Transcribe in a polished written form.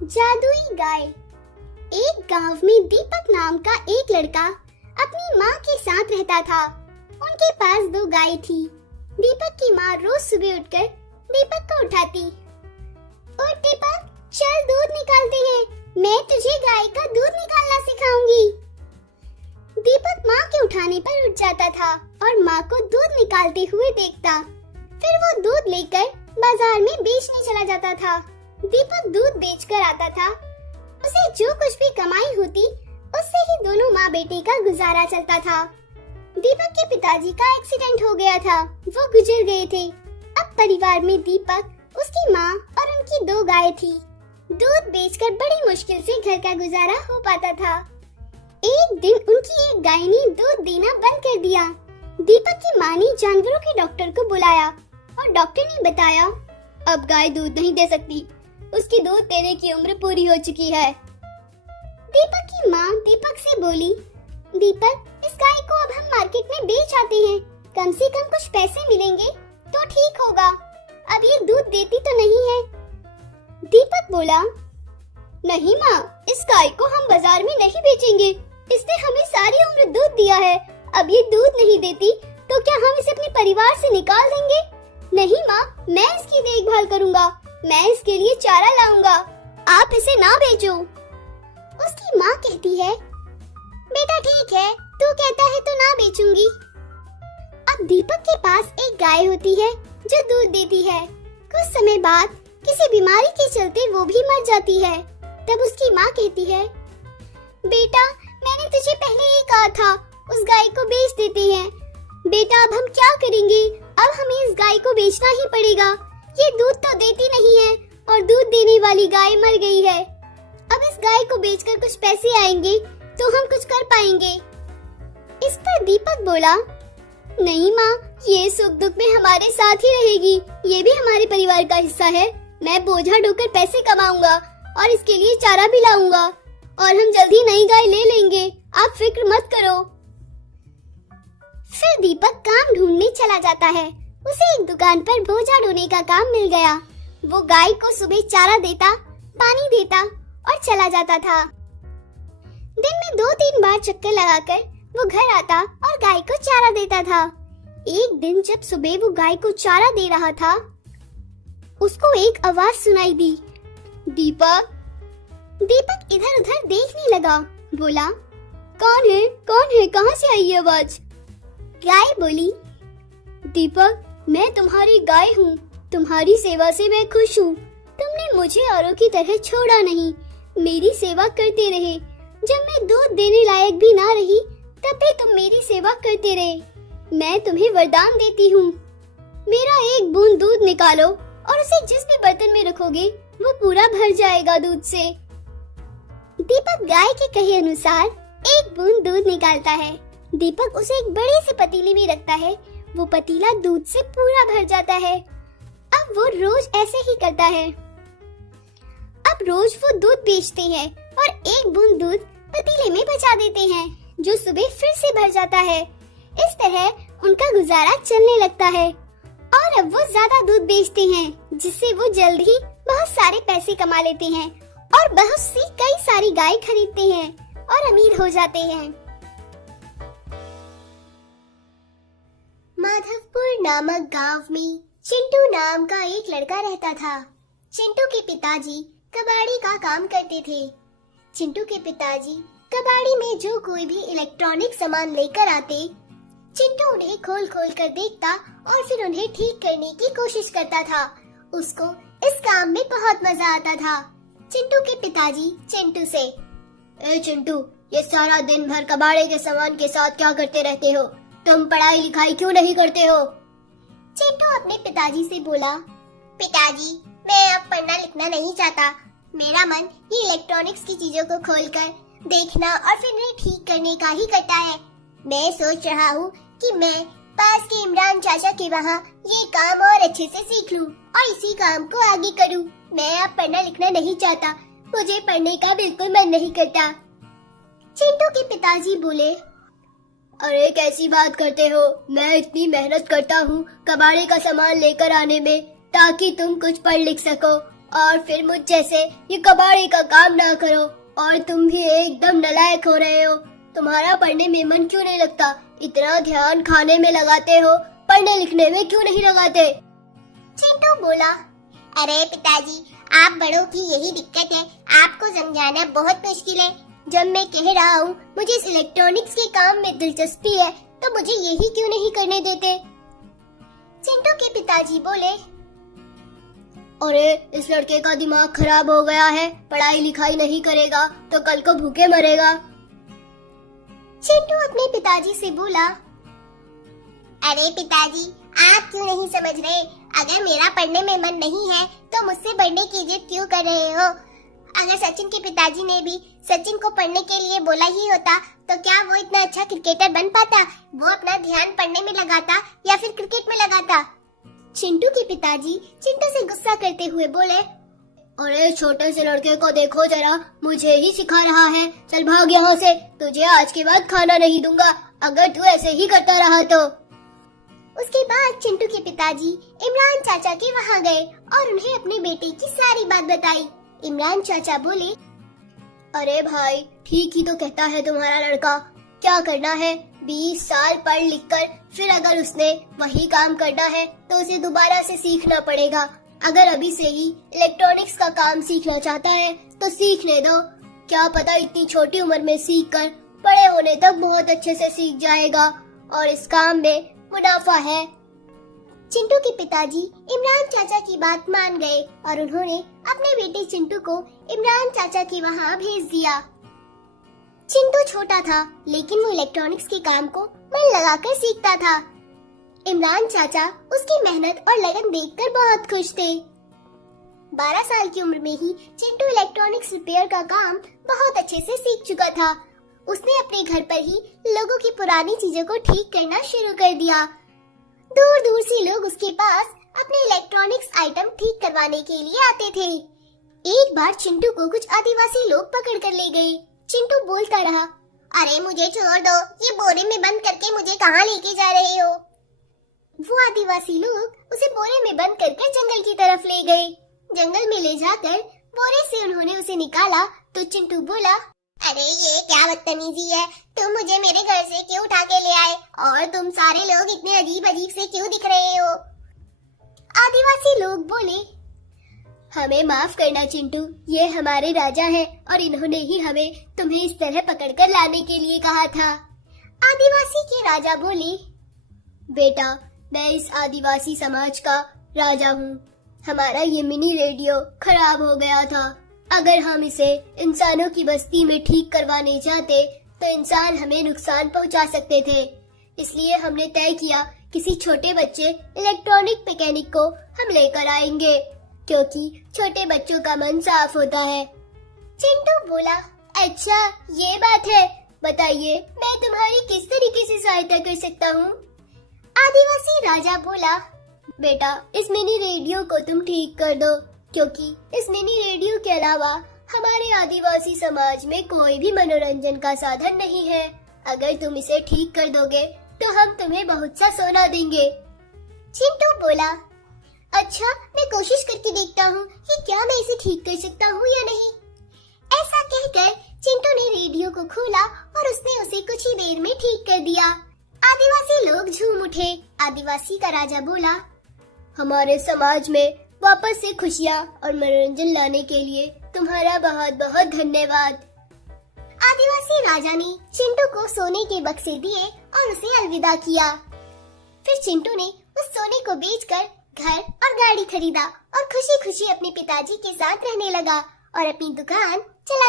जादुई गाय। एक गांव में दीपक नाम का एक लड़का अपनी माँ के साथ रहता था। उनके पास 2 गाय थी। दीपक की माँ रोज सुबह उठकर दीपक को उठाती। उठ दीपक, चल दूध निकालते हैं, मैं तुझे गाय का दूध निकालना सिखाऊंगी। दीपक माँ के उठाने पर उठ जाता था और माँ को दूध निकालते हुए देखता। फिर वो दूध लेकर बाजार में बेचने चला जाता था। दीपक दूध बेचकर आता था। उसे जो कुछ भी कमाई होती उससे ही दोनों माँ बेटे का गुजारा चलता था। दीपक के पिताजी का एक्सीडेंट हो गया था, वो गुजर गए थे। अब परिवार में दीपक, उसकी माँ और उनकी 2 गाय थी। दूध बेचकर बड़ी मुश्किल से घर का गुजारा हो पाता था। एक दिन उनकी एक गाय ने दूध देना बंद कर दिया। दीपक की माँ ने जानवरों के डॉक्टर को बुलाया और डॉक्टर ने बताया, अब गाय दूध नहीं दे सकती, उसकी दूध देने की उम्र पूरी हो चुकी है। दीपक की माँ दीपक से बोली, दीपक, इस गाय को अब हम मार्केट में बेच आते हैं, कम से कम कुछ पैसे मिलेंगे तो ठीक होगा। अब ये दूध देती तो नहीं है। दीपक बोला, नहीं माँ, इस गाय को हम बाजार में नहीं बेचेंगे, इसने हमें सारी उम्र दूध दिया है। अब ये दूध नहीं देती तो क्या हम इसे अपने परिवार से निकाल देंगे? नहीं माँ, मैं इसकी देखभाल करूँगा, मैं इसके लिए चारा लाऊंगा, आप इसे ना बेचो। उसकी माँ कहती है, बेटा ठीक है, तू कहता है तो ना बेचूंगी। अब दीपक के पास एक गाय होती है जो दूध देती है। कुछ समय बाद किसी बीमारी के चलते वो भी मर जाती है। तब उसकी माँ कहती है, बेटा, मैंने तुझे पहले ही कहा था उस गाय को बेच देते हैं। बेटा, अब हम क्या करेंगे? अब हमें इस गाय को बेचना ही पड़ेगा। ये दूध तो देती नहीं है और दूध देने वाली गाय मर गई है। अब इस गाय को बेचकर कुछ पैसे आएंगे तो हम कुछ कर पाएंगे। इस पर दीपक बोला, नहीं माँ, ये सुख दुख में हमारे साथ ही रहेगी, ये भी हमारे परिवार का हिस्सा है। मैं बोझा ढोकर पैसे कमाऊंगा और इसके लिए चारा भी लाऊंगा और हम जल्दी नई गाय ले लेंगे, आप फिक्र मत करो। फिर दीपक काम ढूंढने चला जाता है। उसे एक दुकान पर बोझा ढोने का काम मिल गया। वो गाय को सुबह चारा देता, पानी देता और चला जाता था। दिन में 2-3 बार चक्कर लगाकर वो घर आता और गाय को चारा देता था। एक दिन जब सुबह वो गाय को चारा दे रहा था, उसको एक आवाज सुनाई दी, दीपक। दीपक इधर उधर देखने लगा, बोला, कौन है, कौन है, कहाँ से आई ये आवाज? गाय बोली, दीपक, मैं तुम्हारी गाय हूँ, तुम्हारी सेवा से मैं खुश हूँ। तुमने मुझे औरों की तरह छोड़ा नहीं, मेरी सेवा करते रहे। जब मैं दूध देने लायक भी ना रही तब भी तुम मेरी सेवा करते रहे। मैं तुम्हें वरदान देती हूँ, मेरा एक बूंद दूध निकालो और उसे जिस भी बर्तन में रखोगे वो पूरा भर जाएगा दूध से। दीपक गाय के कहे अनुसार एक बूंद दूध निकालता है। दीपक उसे एक बड़े से पतीले में रखता है। वो पतीला दूध से पूरा भर जाता है। अब वो रोज ऐसे ही करता है। अब रोज वो दूध बेचते हैं और एक बूंद दूध पतीले में बचा देते हैं, जो सुबह फिर से भर जाता है। इस तरह उनका गुजारा चलने लगता है और अब वो ज्यादा दूध बेचते हैं, जिससे वो जल्द ही बहुत सारे पैसे कमा लेते हैं और बहुत सी कई सारी गाय खरीदते हैं और अमीर हो जाते हैं। माधवपुर नामक गांव में चिंटू नाम का एक लड़का रहता था। चिंटू के पिताजी कबाड़ी का काम करते थे। चिंटू के पिताजी कबाड़ी में जो कोई भी इलेक्ट्रॉनिक सामान लेकर आते, चिंटू उन्हें खोल खोल कर देखता और फिर उन्हें ठीक करने की कोशिश करता था। उसको इस काम में बहुत मजा आता था। चिंटू के पिताजी चिंटू से, ए चिंटू, ये सारा दिन भर कबाड़े के सामान के साथ क्या करते रहते हो? तुम पढ़ाई लिखाई क्यों नहीं करते हो? चिंटू अपने पिताजी से बोला, पिताजी, मैं अब पढ़ना लिखना नहीं चाहता। मेरा मन ये इलेक्ट्रॉनिक्स की चीजों को खोलकर देखना और फिर उन्हें ठीक करने का ही करता है। मैं सोच रहा हूँ कि मैं पास के इमरान चाचा के वहाँ ये काम और अच्छे से सीख लूँ और इसी काम को आगे करूँ। मैं अब पढ़ना लिखना नहीं चाहता, मुझे पढ़ने का बिल्कुल मन नहीं करता। चिंटू के पिताजी बोले, अरे कैसी बात करते हो? मैं इतनी मेहनत करता हूँ कबाड़े का सामान लेकर आने में, ताकि तुम कुछ पढ़ लिख सको और फिर मुझ जैसे ये कबाड़ी का काम ना करो। और तुम भी एकदम नालायक हो रहे हो। तुम्हारा पढ़ने में मन क्यों नहीं लगता? इतना ध्यान खाने में लगाते हो, पढ़ने लिखने में क्यों नहीं लगाते? चिंटू बोला, अरे पिताजी, आप बड़ों की यही दिक्कत है, आपको समझाना बहुत मुश्किल है। जब मैं कह रहा हूँ मुझे इस इलेक्ट्रॉनिक्स के काम में दिलचस्पी है, तो मुझे यही क्यों नहीं करने देते? चिंटू के पिताजी बोले, अरे इस लड़के का दिमाग खराब हो गया है, पढ़ाई लिखाई नहीं करेगा तो कल को भूखे मरेगा। चिंटू अपने पिताजी से बोला, अरे पिताजी, आप क्यों नहीं समझ रहे? अगर मेरा पढ़ने में मन नहीं है तो मुझसे पढ़ने की जिद क्यों कर रहे हो? अगर सचिन के पिताजी ने भी सचिन को पढ़ने के लिए बोला ही होता तो क्या वो इतना अच्छा क्रिकेटर बन पाता? वो अपना ध्यान पढ़ने में लगाता या फिर क्रिकेट में लगाता? चिंटू के पिताजी चिंटू से गुस्सा करते हुए बोले, अरे छोटे से लड़के को देखो जरा, मुझे ही सिखा रहा है। चल भाग यहाँ से, तुझे आज के बाद खाना नहीं दूंगा अगर तू ऐसे ही करता रहा तो। उसके बाद चिंटू के पिताजी इमरान चाचा के वहाँ गए और उन्हें अपने बेटे की सारी बात बताई। इमरान चाचा बोले, अरे भाई, ठीक ही तो कहता है तुम्हारा लड़का। क्या करना है, 20 साल पढ़ लिख कर फिर अगर उसने वही काम करना है तो उसे दोबारा से सीखना पड़ेगा। अगर अभी से ही इलेक्ट्रॉनिक्स का काम सीखना चाहता है तो सीखने दो। क्या पता इतनी छोटी उम्र में सीख कर बड़े होने तक बहुत अच्छे से सीख जाएगा और इस काम में मुनाफा है। चिंटू के पिताजी इमरान चाचा की बात मान गए और उन्होंने अपने बेटे चिंटू को इमरान चाचा के वहाँ भेज दिया। चिंटू छोटा था लेकिन वो इलेक्ट्रॉनिक्स के काम को मन लगाकर सीखता था। इमरान चाचा उसकी मेहनत और लगन देखकर बहुत खुश थे। 12 साल की उम्र में ही चिंटू इलेक्ट्रॉनिक्स रिपेयर का काम बहुत अच्छे से सीख चुका था। उसने अपने घर पर ही लोगों की पुरानी चीजों को ठीक करना शुरू कर दिया। दूर दूर से लोग उसके पास अपने इलेक्ट्रॉनिक्स आइटम ठीक करवाने के लिए आते थे। एक बार चिंटू को कुछ आदिवासी लोग पकड़ कर ले गए। चिंटू बोलता रहा, अरे मुझे छोड़ दो, ये बोरे में बंद करके मुझे कहाँ लेके जा रहे हो? वो आदिवासी लोग उसे बोरे में बंद करके जंगल की तरफ ले गए। जंगल में ले जाकर बोरे से उन्होंने उसे निकाला तो चिंटू बोला, अरे ये क्या बदतमीजी है, तुम मुझे मेरे घर से क्यों उठा के ले आए? और तुम सारे लोग इतने अजीब अजीब से क्यों दिख रहे हो? आदिवासी लोग बोले, हमें माफ करना चिंटू, ये हमारे राजा हैं और इन्होंने ही हमें तुम्हें इस तरह पकड़कर लाने के लिए कहा था। आदिवासी के राजा बोले, बेटा, मैं इस आदिवासी समाज का राजा हूँ। हमारा ये मिनी रेडियो खराब हो गया था। अगर हम इसे इंसानों की बस्ती में ठीक करवाने चाहते तो इंसान हमें नुकसान पहुंचा सकते थे। इसलिए हमने तय किया किसी छोटे बच्चे इलेक्ट्रॉनिक मैकेनिक को हम लेकर आएंगे, क्योंकि छोटे बच्चों का मन साफ होता है। चिंटू बोला, अच्छा ये बात है, बताइए मैं तुम्हारी किस तरीके से सहायता कर सकता हूँ? आदिवासी राजा बोला, बेटा, इस मिनी रेडियो को तुम ठीक कर दो, क्योंकि इस मिनी रेडियो के अलावा हमारे आदिवासी समाज में कोई भी मनोरंजन का साधन नहीं है। अगर तुम इसे ठीक कर दोगे तो हम तुम्हें बहुत सा सोना देंगे। चिंटू बोला, अच्छा मैं कोशिश करके देखता हूँ कि क्या मैं इसे ठीक कर सकता हूँ या नहीं। ऐसा कहकर चिंटू ने रेडियो को खोला और उसने उसे कुछ ही देर में ठीक कर दिया। आदिवासी लोग झूम उठे। आदिवासी का राजा बोला, हमारे समाज में वापस से खुशियाँ और मनोरंजन लाने के लिए तुम्हारा बहुत बहुत धन्यवाद। आदिवासी राजा ने चिंटू को सोने के बक्से दिए और उसे अलविदा किया। फिर चिंटू ने उस सोने को बेचकर घर और गाड़ी खरीदा और खुशी खुशी अपने पिताजी के साथ रहने लगा और अपनी दुकान चला